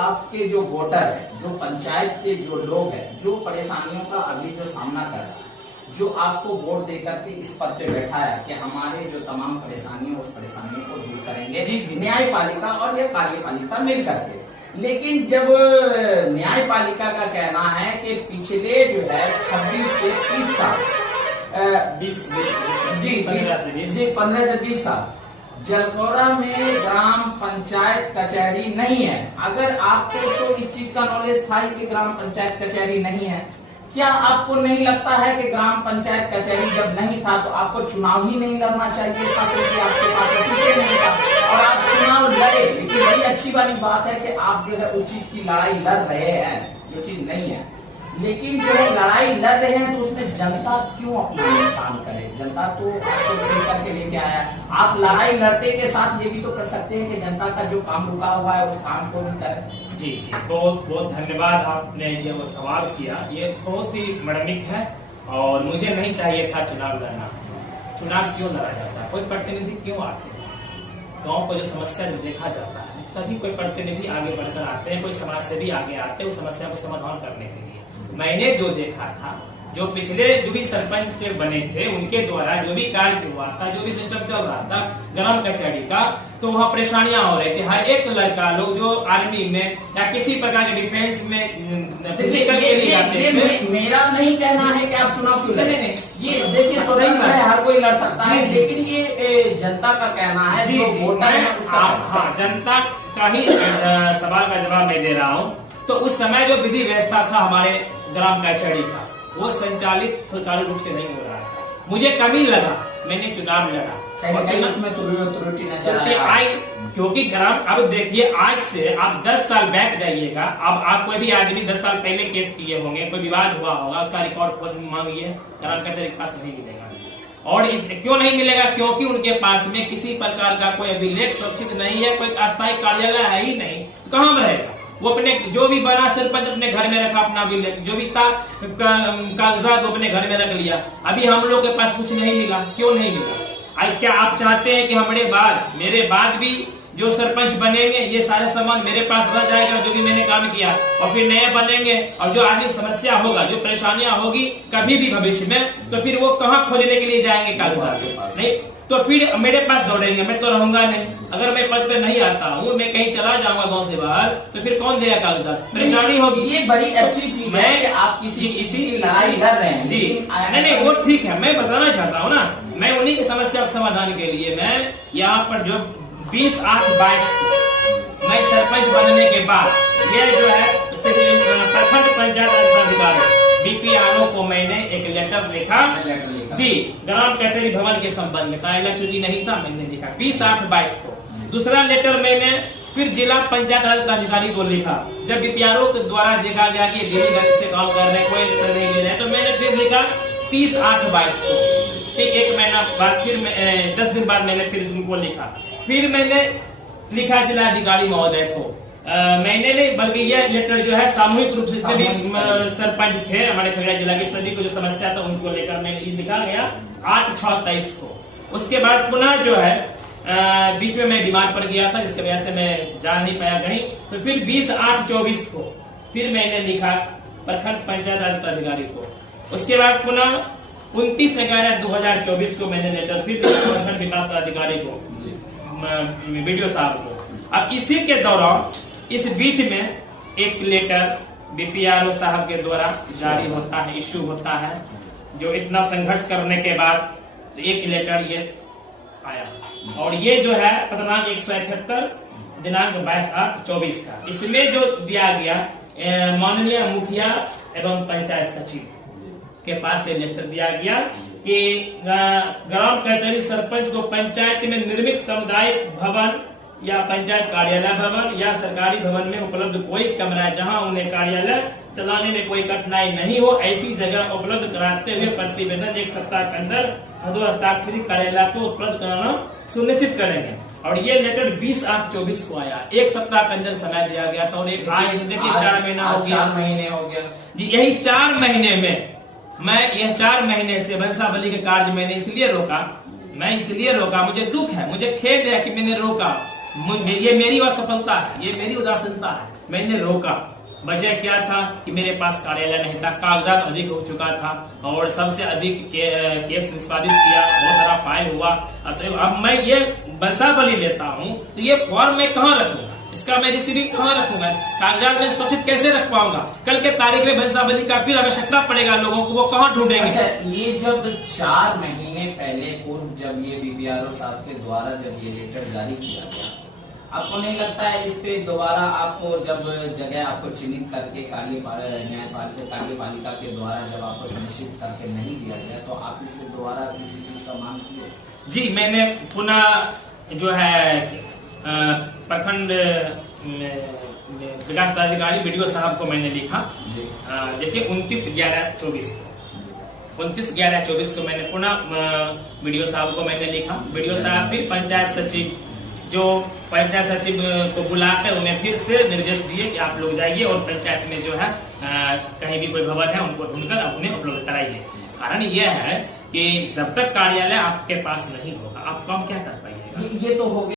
आपके जो वोटर है, जो पंचायत के जो लोग हैं, जो परेशानियों का अभी जो सामना कर रहा है, जो आपको वोट देकर के इस पद पे बैठा है कि हमारे जो तमाम परेशानियां, उस परेशानियों को दूर करेंगे न्यायपालिका और ये कार्यपालिका मिल करके। लेकिन जब न्यायपालिका का कहना है कि पिछले जो है 26 से 30 साल 15 से 20 साल जलकौरा में ग्राम पंचायत कचहरी नहीं है। अगर आपको तो इस चीज का नॉलेज था ही कि ग्राम पंचायत कचहरी नहीं है, क्या आपको नहीं लगता है कि ग्राम पंचायत कचहरी जब नहीं था तो आपको चुनाव ही नहीं लड़ना चाहिए था, क्योंकि आपके पास टिकट नहीं था और आप चुनाव लड़े। लेकिन बड़ी अच्छी वाली बात है कि आप जो है उस चीज की लड़ाई लड़ रहे हैं, जो चीज नहीं है। लेकिन जो है लड़ाई लड़ रहे हैं तो उसमें जनता क्यों अपना नुकसान करे? जनता तो आपको चुन करके लेके आया। आप लड़ाई लड़ते के साथ ये भी तो कर सकते हैं कि जनता का जो काम रुका हुआ है उस काम को भी करें। जी, बहुत बहुत धन्यवाद। आपने ये वो सवाल किया, ये बहुत ही मर्मिक है और मुझे नहीं चाहिए था चुनाव लड़ना। चुनाव क्यों लड़ा जाता है? कोई प्रतिनिधि क्यों आते हैं? गांव को जो समस्या जो देखा जाता है तभी कोई प्रतिनिधि आगे बढ़कर आते हैं, कोई समाज से भी आगे आते हैं उस समस्या को समाधान करने के लिए। मैंने जो देखा था, जो पिछले जो भी सरपंच बने थे उनके द्वारा जो भी कार्य हुआ था, जो भी सिस्टम चल रहा था ग्राम कचहरी का, तो वहाँ परेशानियां हो रही थी। हर एक लड़का लोग जो आर्मी में या किसी प्रकार के डिफेंस में फिजिकल के लिए जाते थे। मेरा नहीं कहना है कि आप चुनाव क्यों लड़े, नहीं, ये देखिए स्वतंत्र है, हर कोई लड़ सकता है, लेकिन ये जनता का कहना है, जो वोटर है उसका। हाँ, जनता का ही सवाल का जवाब मैं दे रहा हूँ। तो उस समय जो विधि व्यवस्था था हमारे ग्राम कचहरी का, वो संचालित सुचारू रूप से नहीं हो रहा था। मुझे कमी लगा, मैंने चुनाव लड़ा उसमें त्रुटि नजर आई, क्योंकि ग्राम अब देखिए आज से आप 10 साल बैठ जाइएगा। अब आप कोई भी आदमी 10 साल पहले केस किए होंगे, कोई विवाद हुआ होगा, उसका रिकॉर्ड मांगिए, ग्राम कचहरी के पास नहीं मिलेगा। और इस क्यों नहीं मिलेगा? क्योंकि उनके पास में किसी प्रकार का कोई अभिलेख सुरक्षित नहीं है, कोई अस्थायी कार्यालय है ही नहीं, कहाँ में रहेगा? वो अपने जो भी बना सरपंच अपने घर में रखा, अपना भी जो भी था कागजात अपने घर में रख लिया। अभी हम लोग के पास कुछ नहीं मिला। क्यों नहीं मिला? क्या आप चाहते हैं कि मेरे बाद भी जो सरपंच बनेंगे ये सारे सामान मेरे पास रह जाएगा, जो भी मैंने काम किया, और फिर नए बनेंगे और जो आदमी समस्या होगा, जो परेशानियां होगी कभी भी भविष्य में, तो फिर वो कहाँ खोजने के लिए जाएंगे कागजात के पास? नहीं, तो फिर मेरे पास दौड़ेंगे, मैं तो रहूंगा नहीं। अगर मैं पद पे नहीं आता हूँ, मैं कहीं चला जाऊंगा गांव से बाहर, तो फिर कौन देगा कागजात? परेशानी होगी। ये बड़ी अच्छी चीज है कि आप किसी लड़ाई लड़ रहे हैं। जी नहीं, वो ठीक है, मैं बताना चाहता हूँ ना, मैं उन्हीं की समस्या के समाधान के लिए मैं यहाँ पर जो 20/8/22 मैं सरपंच बनने के बाद ये जो है प्रखंड पंचायत अधिकारी बीपीआरओ को मैंने एक लेटर लिखा जी, ग्राम कचहरी भवन के संबंध में। पहला छुट्टी नहीं था, मैंने लिखा 20/8/22 को। दूसरा लेटर मैंने फिर जिला पंचायत राज अधिकारी को लिखा, जब बीपीआरओ के द्वारा देखा गया कि धीरे गति से काम कर रहे, कोई एक्शन नहीं ले रहे, तो मैंने फिर लिखा 30/8/22 को। फिर 1 महीना बाद, फिर 10 दिन बाद मैंने फिर उनको लिखा। फिर मैंने लिखा जिलाधिकारी महोदय को, मैंने नहीं, बल्कि यह लेटर जो है सामूहिक रूप से सभी सरपंच थे हमारे खगड़िया जिला के, सभी को जो समस्या था उनको लेकर मैंने लिखा गया 8/6/23 को। उसके बाद पुनः जो है बीच में मैं बीमार पड़ गया था, जिसकी वजह से मैं जा नहीं पाया कहीं। तो फिर 20/8/24 को फिर मैंने लिखा प्रखंड पंचायत राज अधिकारी को। उसके बाद पुनः 29/11/2024 को मैंने लेटर फिर प्रखंड विकास अधिकारी को, वीडियो साहब को। अब इसी के दौरान इस बीच में एक लेटर बीपीआरओ साहब के द्वारा जारी होता है, इश्यू होता है, जो इतना संघर्ष करने के बाद एक लेटर ये आया, और ये जो है क्रमांक 178 दिनांक 22/8/24 का। इसमें जो दिया गया माननीय मुखिया एवं पंचायत सचिव के पास ये लेटर दिया गया कि ग्राम कचहरी सरपंच को पंचायत में निर्मित सामुदायिक भवन या पंचायत कार्यालय भवन या सरकारी भवन में उपलब्ध कोई कमरा जहां उन्हें कार्यालय चलाने में कोई कठिनाई नहीं हो, ऐसी जगह उपलब्ध कराते हुए प्रतिवेदन 1 सप्ताह के अंदर हस्ताक्षरित कार्यालय को उपलब्ध कराना सुनिश्चित करेंगे। और ये लेटर 20/8/24 को आया, 1 सप्ताह के अंदर समय दिया गया था, और एक आज देखिए 4 महीना हो गया, 4 महीने हो गया जी। यही 4 महीने में मैं यह 4 महीने से वंशावली के कार्य मैंने इसलिए रोका, मुझे दुख है, मुझे खेद है कि मैंने रोका। ये मेरी असफलता है, ये मेरी उदासीनता है। मैंने रोका। वजह क्या था कि मेरे पास कार्यालय नहीं था, कागजात अधिक हो चुका था और सबसे अधिक केस निष्पादित किया, बहुत सारा फाइल हुआ। अब मैं ये वंशावली लेता हूँ तो ये फॉर्म मैं कहाँ रखूंगा, इसका मैं रिसीविंग कहाँ रखूंगा, कागजात में सुरक्षित कैसे रख पाऊंगा? कल के तारीख में वंशावली का फिर आवश्यकता पड़ेगा लोगों को, वो कहाँ ढूंढेंगे? अच्छा, ये जब 4 महीने पहले पूर्व जब ये बीपीआरओ साहब के द्वारा जब ये लेटर जारी किया गया, आपको नहीं लगता है इस पे दोबारा आपको जब जगह आपको चिन्हित करके कार्यपालिका के द्वारा जब आपको सुनिश्चित करके नहीं दिया गया तो आप इस पे दोबारा किसी चीज का मांग किए? जी, मैंने पुनः जो है प्रखंड विकास पदाधिकारी बीडीओ साहब को मैंने लिखा। देखिए 29/11/24 को 29/11/24 को मैंने पुनः बीडीओ साहब को मैंने लिखा। बीडीओ साहब फिर पंचायत सचिव को बुलाकर उन्हें फिर से निर्देश दिए कि आप लोग जाइए और पंचायत में जो है कहीं भी कोई भवन है उनको ढूंढकर उन्हें उपलब्ध कराइए। कारण यह है कि जब तक कार्यालय आपके पास नहीं होगा आप काम क्या कर पाइएगा? ये तो हो गया।